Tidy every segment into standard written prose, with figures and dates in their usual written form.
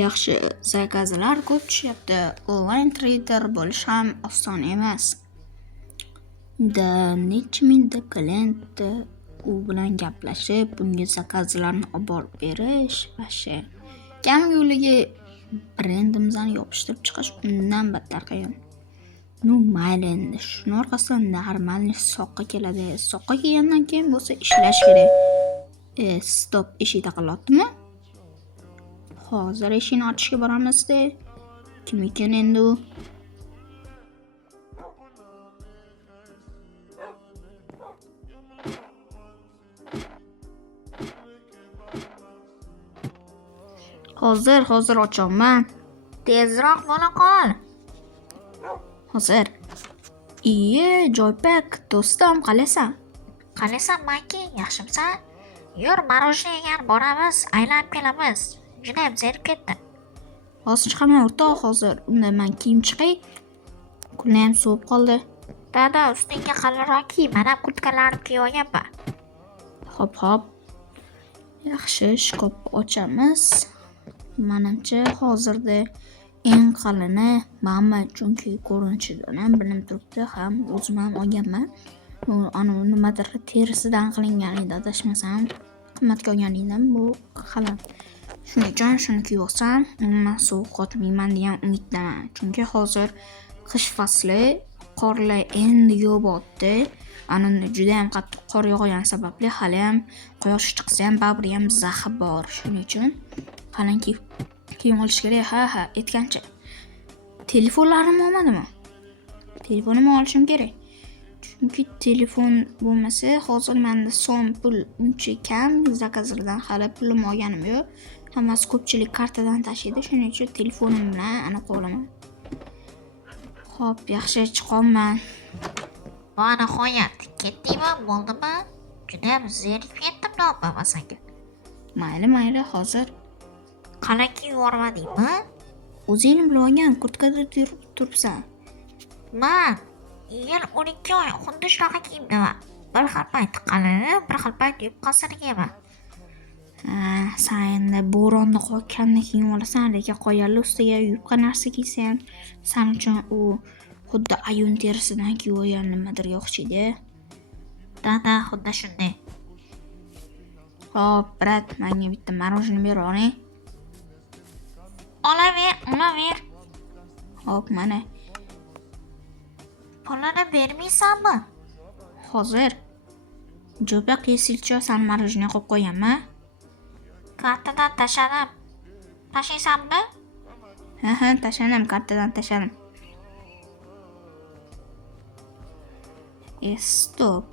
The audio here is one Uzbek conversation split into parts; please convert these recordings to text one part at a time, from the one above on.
Yaxshi zakazlar ko'p tushyapti. Onlayn trader bo'lish ham oson emas. Necha mingta klient u bilan gaplashib, unga zakazlarni olib borib berish vashe. Kam yo'liga brendimizni yopishtirib chiqish undan battar qiyin. Mayli endi, shuni orqasidan normalniy soqqa keladi. Soqqa kelgandan keyin bo'lsa ishlash kerak. Stop eshik taqillatdimi? Hozir eshikni ochishga boramiz-da. Kim ekan endi u? Hozir ochaman. Tezroq bo'la qol. Hozir. Joypak, do'stim, qalaysan? Qalaysan, Maki, yaxshimisan? Yur, marojniy yegan boramiz, aylanib kelamiz. Juda ham zerib ketdi. Hozir chiqaman o'rtoq, hozir. Unda men kiyim chiqay. Kunlar ham sovib qoldi. Dada, ustingga qalinroq kiy, mana kurtkalarni kiyib olganman. Hop. Yaxshi, shkofni ochamiz. Menimcha hozirda eng qalini mana, chunki ko'rinishidan ham bilinib turibdi, ham o'zim ham olganman. Nimadir terisidan qilingan edi, adashmasam. Qimmatga olgan edim, bu qalin. Shuning uchun shuni kiyib olsam, umuman sovuq qotmayman degan umiddaman. Chunki hozir qish fasli, qorlar endi yog'yapti. Juda ham qattiq qor yog'gani sababli hali ham quyosh chiqsa ham baribir ham zaxi bor. Shuning uchun qalin kiyim olish kerak. Ha, aytgancha. Telefonlarim olmadimi? Telefonimni olishim kerak. Chunki telefon bo'lmasa, hozir menda so'm pul uncha kam, zakazlardan hali pulim olganim yo'q. Hammasi ko'pchilik kartadan tashiydi, shuning uchun telefonim bilan aniq olaman. Xo'p, yaxshi chiqaman. Va nihoyat, ketdingmi, bo'ldimi? Juda ham zerib ketdim, bo'lmasanga. Mayli, hozir. Qalin kiyib yubormadingmi? O'zing bilgan kurtkada turibsan. Men yil 12 oy xuddi shunaqa kiyimdaman. Bir xil payt qalini, bir xil payt yubqasini kiyman. Sen endi bo'ronda qolganda kiyib olasan, lekin qoyarli ustiga yubqa narsa kiysan, sen uchun u xuddi ayun terisidan kiyib olgan nimadirga o'xshaydi. Dada, xuddi shunday. Hop, brat, menga bitta marojniy ber oling. Olaver. Hop, mana. Pulini bermaysanmi? Hozir. Jo'pak yesilcha san marojniy qo'yib qo'yganman. Kartadan tashladim. Tashlaysanmi? Ha, tashladim, kartadan tashladim. Stop.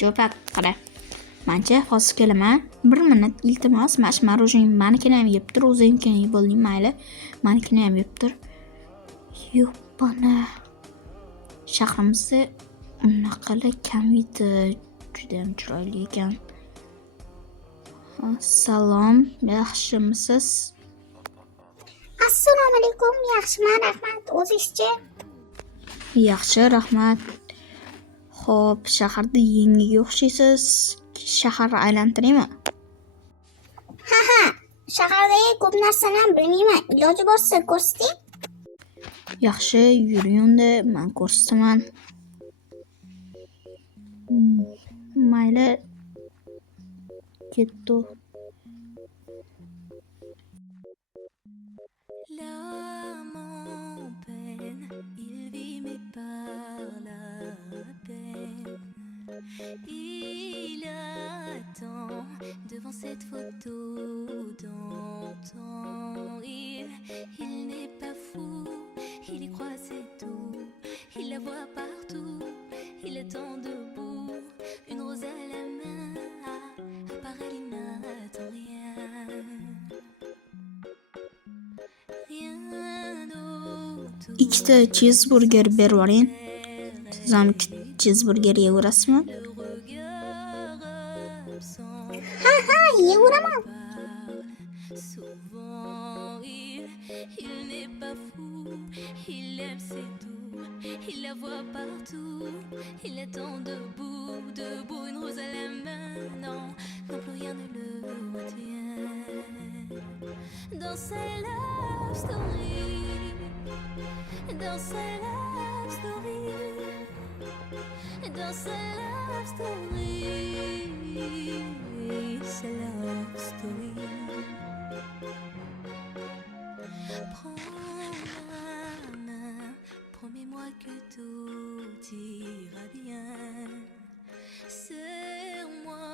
Jo'pak, qara. Mencha hozir kelaman. 1 minut iltimos, mana marojniy menikini ham yeb tur, o'zingnikini yeb oling, mayli. Menikini ham yeb tur. Yo'qbana. Shahrimizda unaqalar kam edi. Juda ham chiroyli ekan. Salom, yaxshimisiz? Assalomu alaykum, yaxshiman, rahmat. O'zingizchi? Yaxshi, rahmat. Xo'p, shaharda yengiga o'xshaysiz. Shaharni aylantiraymi? Ha, shahardagi ko'p narsani ham bilmayman. Iloji bo'lsa ko'rsating. Yaxshi, yuring unda, men ko'rsataman. Mayli. Ketdi. Il attend devant cette photo d'antan. Il n'est pas fou, il y croit c'est tout. Il la voit partout, il attend debout. Une rose à la main, à part elle il n'attend rien d'autre. Ikkita cheeseburger berib oling. Siz ham cheeseburger yeyverasizmi? Ha, yeyveraman. Souvent il n'est pas fou, il aime c'est tout. il la voit partout, il attend debout, debout, une rose à la main, non, non plus rien ne le retient. Dans sa love story, dans sa love story, dans sa love story, sa love story. Prends ma main, promets-moi que tout ira bien. Serre-moi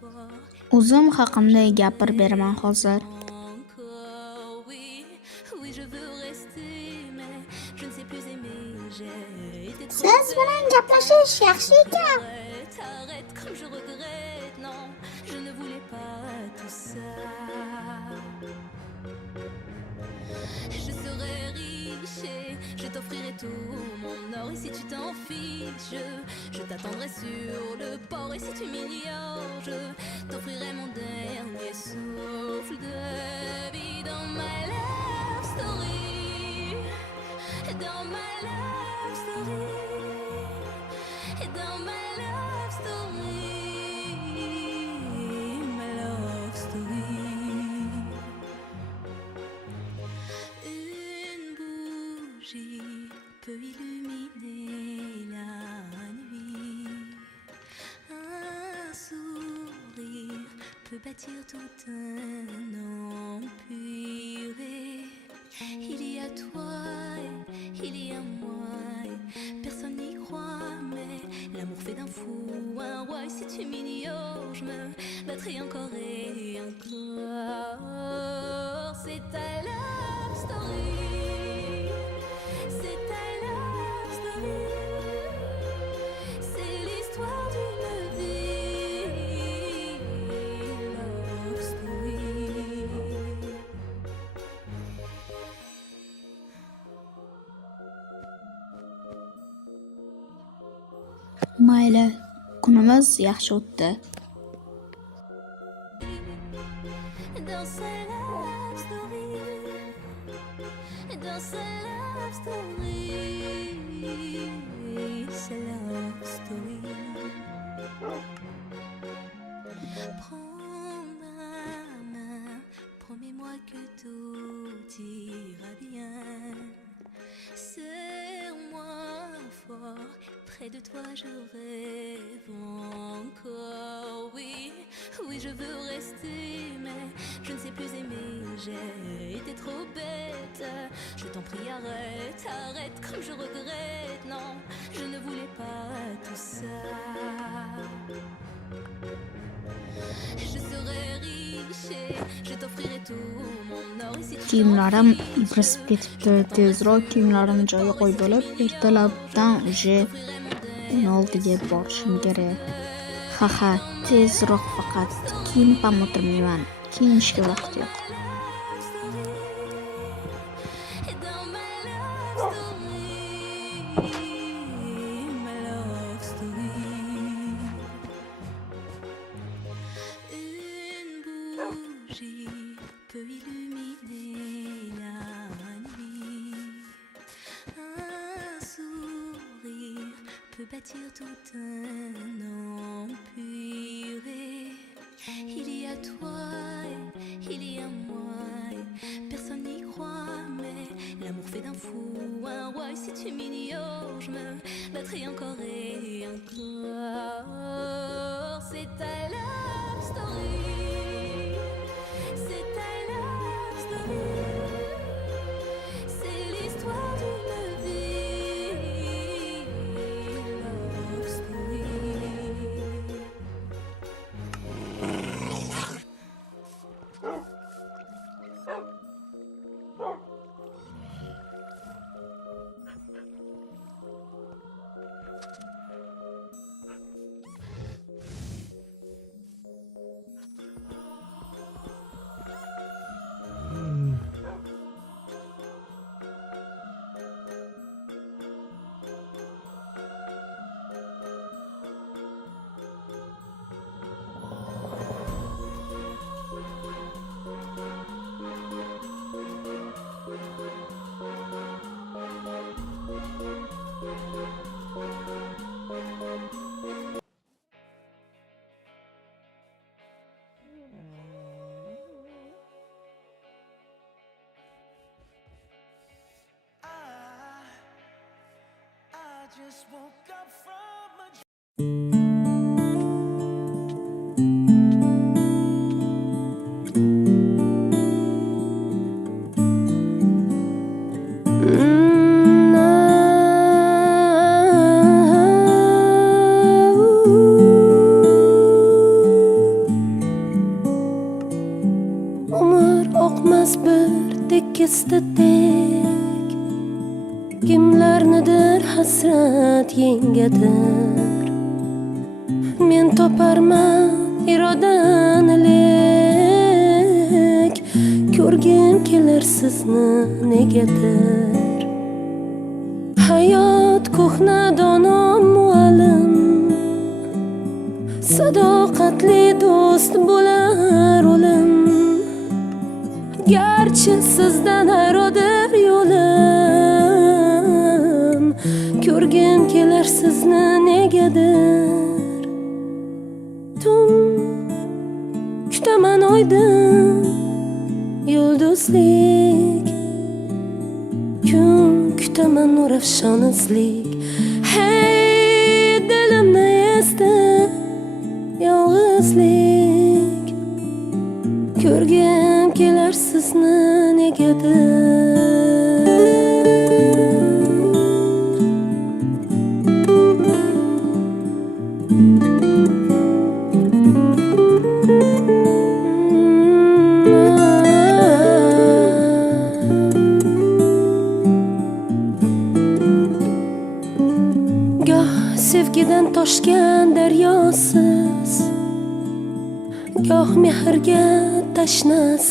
fort. O'zim haqimda gapirib beraman hozir. Encore, oui, oui, je veux rester, mais je ne sais plus aimer. J'ai été trop Siz bilan gaplashish yaxshi ekan. Arrête, arrête, comme je regrette. Non, je ne voulais pas tout ça. Je serai riche et je t'offrirai tout mon or. Et si tu t'en fiches, je t'attendrai sur le port. Et si tu m'ignores, je t'offrirai mon dernier souffle de vie dans ma love story. Dans ma love story. Dans ma love story. Ma love story. Une bougie peut illuminer la nuit. Un sourire peut bâtir tout un empire. Il y a toi, il y a moi. Personne n'y croit, mais l'amour fait d'un fou un roi. Et si tu m'ignores, je me battrai encore et encore. C'est ta love story. C'est ta love story. C'est l'histoire d'une vie. Love story. Mayli, kunimiz yaxshi o'tdi. Dans sa love story, dans sa love story, sa love story. Prends ma main, promets-moi que tout ira bien. Serre-moi fort, près de toi je rêve encore. Oui, oui, je veux rester, mais je ne sais plus aimer. J'ai été trop bête. Je t'en prie, arrête, arrête, comme je regrette. Non, je ne voulais pas tout ça. Je serai riche et je t'offrirai tout mon or. Et si tu Kiyimlarim ibrisib ketibdi. Tezroq kiyimlarimni joyiga qo'yib olib, ertalabdan uje 16 ga borishim kerak. Ha, tezroq faqat kiyinib ham o'tirmayman. Kiyinishga vaqt yo'q. dans ma love story, ma love story. Une bougie peut illuminer la nuit. Un sourire peut bâtir tout un empire. Il y a toi, il y a moi. Personne n'y croit, mais l'amour fait d'un fou un roi. Et si tu m'ignores, je me battrai encore et encore. C'est ta love story. C'est ta love story. C'est l'histoire d'une vie. Love story. Umr oqmas bir tekisda tek, kimlarnidir hasrat yengadir. Men toparman irodani lek, ko'rgim kelar sizni negadir. Hayot ko'hna dono muallim, sadoqatli do'st bo'lar o'lim. Garchi sizdan ayrodir yo'lim, ko'rgim kelar sizni negadir. Tun kutaman oydin yulduzlik, kun kutaman nurafshonizlik. Hey dilimni ezdi yolg'izlik, ko'rgim kelar sizni negadir. Goh sevgidan toshgan daryosiz, goh mehrga tashnasiz.